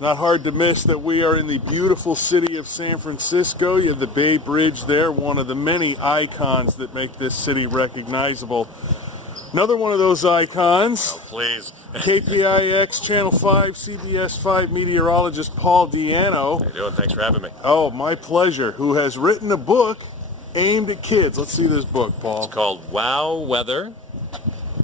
Not hard to miss that we are in the beautiful city of San Francisco. You have the Bay Bridge there, one of the many icons that make this city recognizable. Another one of those icons. Oh, please. KPIX Channel 5, CBS 5 meteorologist Paul Deanno. How you doing? Thanks for having me. Oh, my pleasure. Who has written a book aimed at kids. Let's see this book, Paul. It's called Wow Weather,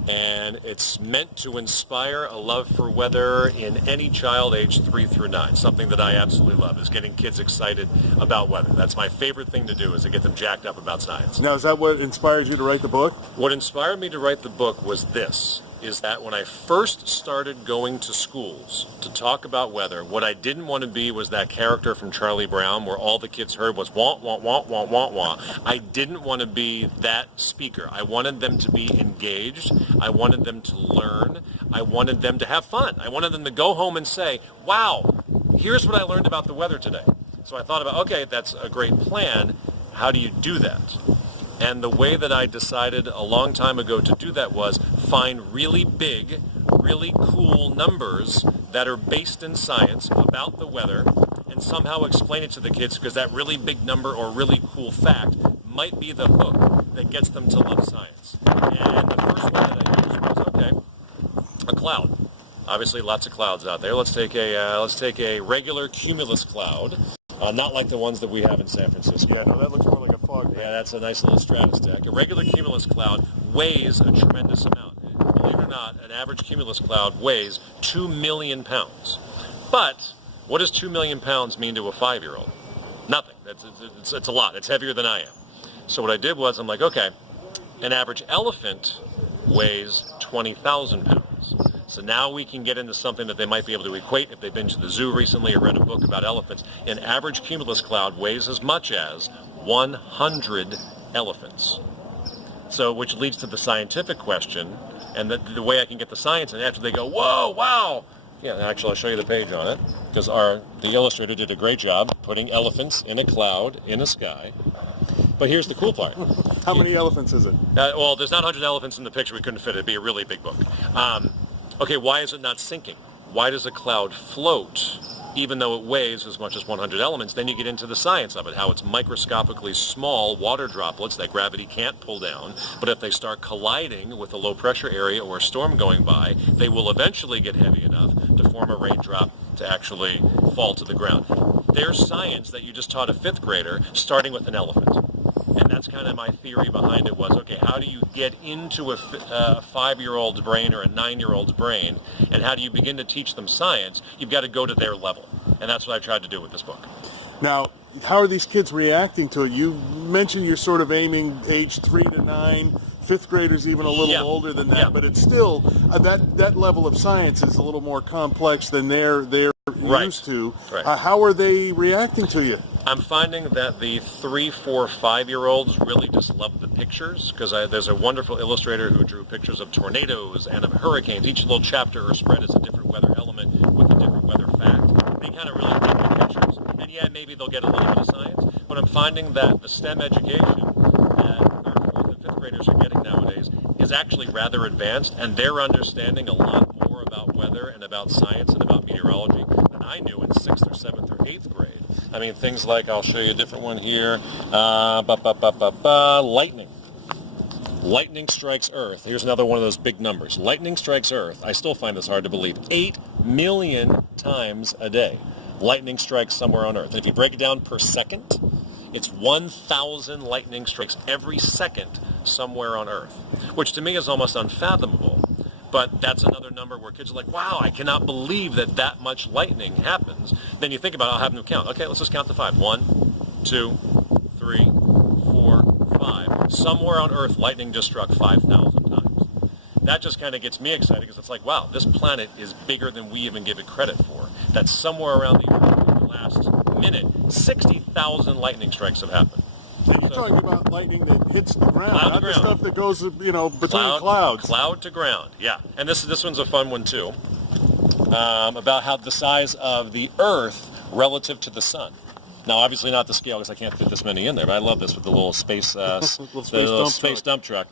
and it's meant to inspire a love for weather in any child aged 3 through 9. Something that I absolutely love is getting kids excited about weather. That's my favorite thing to do, is to get them jacked up about science. Now, is that what inspired you to write the book? What inspired me to write the book was this, is that when I first started going to schools to talk about weather, what I didn't want to be was that character from Charlie Brown where all the kids heard was wah, wah, wah, wah, wah, wah. I didn't want to be that speaker. I wanted them to be engaged. I wanted them to learn. I wanted them to have fun. I wanted them to go home and say, wow, here's what I learned about the weather today. So I thought about, okay, that's a great plan. How do you do that? And the way that I decided a long time ago to do that was find really big, really cool numbers that are based in science about the weather and somehow explain it to the kids, because that really big number or really cool fact might be the hook that gets them to love science. And the first one that I used was, okay, a cloud. Obviously lots of clouds out there. Let's take a regular cumulus cloud. Not like the ones that we have in San Francisco. Yeah, no, that looks more like a fog bank. Yeah, that's a nice little stratus stack. A regular cumulus cloud weighs a tremendous amount. Believe it or not, an average cumulus cloud weighs 2 million pounds. But what does 2 million pounds mean to a 5-year-old? Nothing. It's a lot. It's heavier than I am. So what I did was, I'm like, okay, an average elephant weighs 20,000 pounds. So now we can get into something that they might be able to equate if they've been to the zoo recently or read a book about elephants. An average cumulus cloud weighs as much as 100 elephants. So, which leads to the scientific question, and the way I can get the science, and after they go, whoa, wow. Yeah, actually I'll show you the page on it, because the illustrator did a great job putting elephants in a cloud in a sky. But here's the cool part. How many elephants is it? Well, there's not 100 elephants in the picture. We couldn't fit it. It'd be a really big book. Okay, why is it not sinking? Why does a cloud float even though it weighs as much as 100 elements? Then you get into the science of it, how it's microscopically small water droplets that gravity can't pull down, but if they start colliding with a low pressure area or a storm going by, they will eventually get heavy enough to form a raindrop to actually fall to the ground. There's science that you just taught a 5th grader starting with an elephant. And that's kind of my theory behind it was, okay, how do you get into a 5-year-old's brain or a 9-year-old's brain, and how do you begin to teach them science? You've got to go to their level. And that's what I tried to do with this book. Now, how are these kids reacting to it? You mentioned you're sort of aiming age 3 to 9, 5th graders even a little older than that, but it's still, that level of science is a little more complex than they're used to. Right. How are they reacting to you? I'm finding that the 3, 4, 5-year-olds really just love the pictures, because there's a wonderful illustrator who drew pictures of tornadoes and of hurricanes. Each little chapter or spread is a different weather element with a different weather fact. They kind of really dig the pictures. And yeah, maybe they'll get a little bit of science, but I'm finding that the STEM education that 3rd, 4th, and 5th graders are getting nowadays is actually rather advanced, and they're understanding a lot more about weather and about science and about meteorology than I knew in 6th or 7th or 8th grade. I mean, things like, I'll show you a different one here, lightning. Lightning strikes Earth. Here's another one of those big numbers. Lightning strikes Earth, I still find this hard to believe, 8 million times a day. Lightning strikes somewhere on Earth. And if you break it down per second, it's 1,000 lightning strikes every second somewhere on Earth, which to me is almost unfathomable. But that's another number where kids are like, wow, I cannot believe that much lightning happens. Then you think about it, I'll have them count. Okay, let's just count to 5. 1, 2, 3, 4, 5. Somewhere on Earth, lightning just struck 5,000 times. That just kind of gets me excited, because it's like, wow, this planet is bigger than we even give it credit for. That somewhere around the Earth in the last minute, 60,000 lightning strikes have happened. And you're talking about lightning that hits the ground, Cloud to not the ground. stuff that goes, between clouds. Cloud to ground, yeah. And this one's a fun one too, about how the size of the Earth relative to the sun. Now, obviously not the scale, because I can't fit this many in there, but I love this with the little space, space dump truck.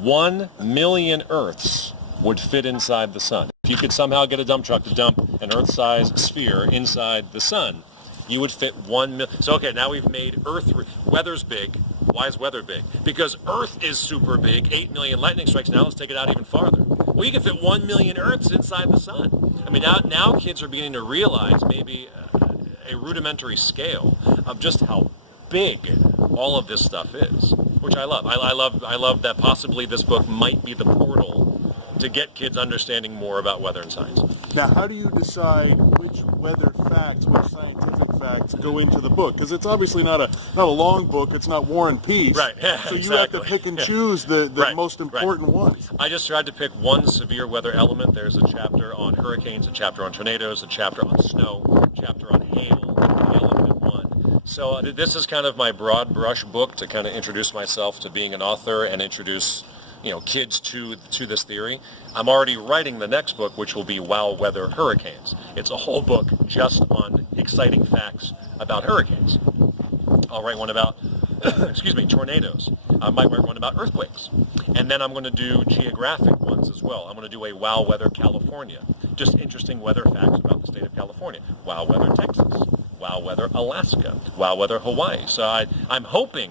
1 million Earths would fit inside the sun. if you could somehow get a dump truck to dump an Earth-sized sphere inside the sun, you would fit 1 million. So, okay, now we've made Earth, weather's big. Why is weather big? Because Earth is super big, 8 million lightning strikes. Now let's take it out even farther. Well, you can fit 1 million Earths inside the sun. I mean, now kids are beginning to realize maybe a rudimentary scale of just how big all of this stuff is, which I love. I love that possibly this book might be the portal to get kids understanding more about weather and science. Now, how do you decide which weather facts, which scientific facts go into the book? Because it's obviously not a long book. It's not War and Peace. Right. Yeah, so you exactly. have to pick and choose the most important ones. I just tried to pick one severe weather element. There's a chapter on hurricanes, a chapter on tornadoes, a chapter on snow, a chapter on hail, the element one. So this is kind of my broad brush book to kind of introduce myself to being an author and introduce kids to this theory. I'm already writing the next book, which will be Wow Weather Hurricanes. It's a whole book just on exciting facts about hurricanes. I'll write one about, tornadoes. I might write one about earthquakes. And then I'm going to do geographic ones as well. I'm going to do a Wow Weather California. Just interesting weather facts about the state of California. Wow Weather Texas. Wow Weather Alaska. Wow Weather Hawaii. So I'm hoping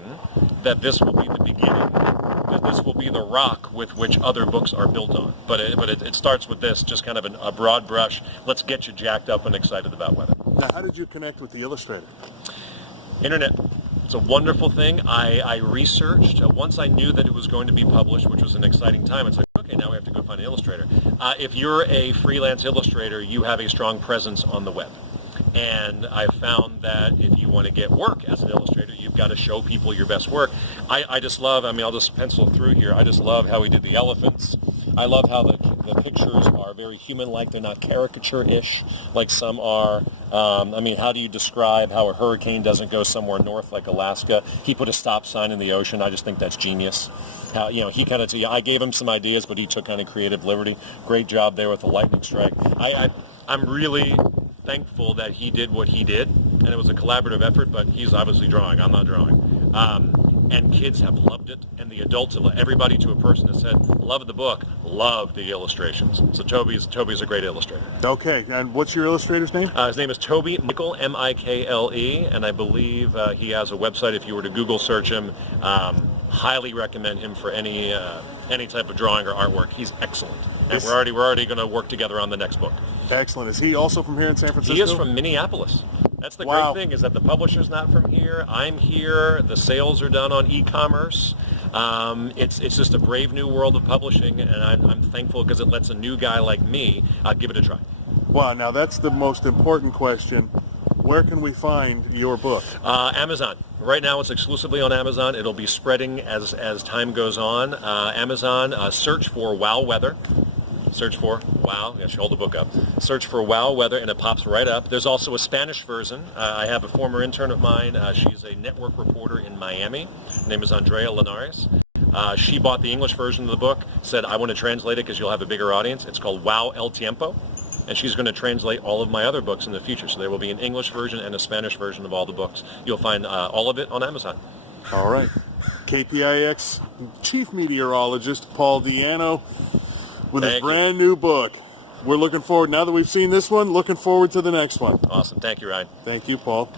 that this will be the beginning, that this will be the rock with which other books are built on. But it starts with this, just kind of a broad brush. Let's get you jacked up and excited about weather. Now, how did you connect with the illustrator? Internet. It's a wonderful thing. I researched. Once I knew that it was going to be published, which was an exciting time, it's like, okay, now we have to go find an illustrator. If you're a freelance illustrator, you have a strong presence on the web. And I found that if you want to get work as an illustrator, you've got to show people your best work. I just love, I'll just pencil through here. I just love how he did the elephants. I love how the pictures are very human-like. They're not caricature-ish like some are. How do you describe how a hurricane doesn't go somewhere north like Alaska? He put a stop sign in the ocean. I just think that's genius. How, he kind of, I gave him some ideas, but he took kind of creative liberty. Great job there with the lightning strike. I'm really thankful that he did what he did, and it was a collaborative effort, but he's obviously drawing. I'm not drawing. And kids have loved it, and the adults, everybody to a person has said, loved the book, loved the illustrations. So Toby's a great illustrator. Okay, and what's your illustrator's name? His name is Toby Michael, M-I-K-L-E, and I believe he has a website. If you were to Google search him, highly recommend him for any type of drawing or artwork. He's excellent, and we're already going to work together on the next book. Excellent. Is he also from here in San Francisco? He is from Minneapolis. That's the great thing, is that the publisher's not from here. I'm here. The sales are done on e-commerce. It's just a brave new world of publishing, and I'm thankful because it lets a new guy like me give it a try. Wow, now that's the most important question. Where can we find your book? Amazon. Right now it's exclusively on Amazon. It'll be spreading as time goes on. Amazon, search for Wow Weather. Search for Wow. I should hold the book up. Search for Wow Weather, and it pops right up. There's also a Spanish version. I have a former intern of mine. She's a network reporter in Miami. Her name is Andrea Linares. She bought the English version of the book, said, I want to translate it because you'll have a bigger audience. It's called Wow El Tiempo. And she's going to translate all of my other books in the future. So there will be an English version and a Spanish version of all the books. You'll find all of it on Amazon. All right. KPIX Chief Meteorologist Paul Deanno with his brand new book. We're looking forward, now that we've seen this one, looking forward to the next one. Awesome. Thank you, Ryan. Thank you, Paul.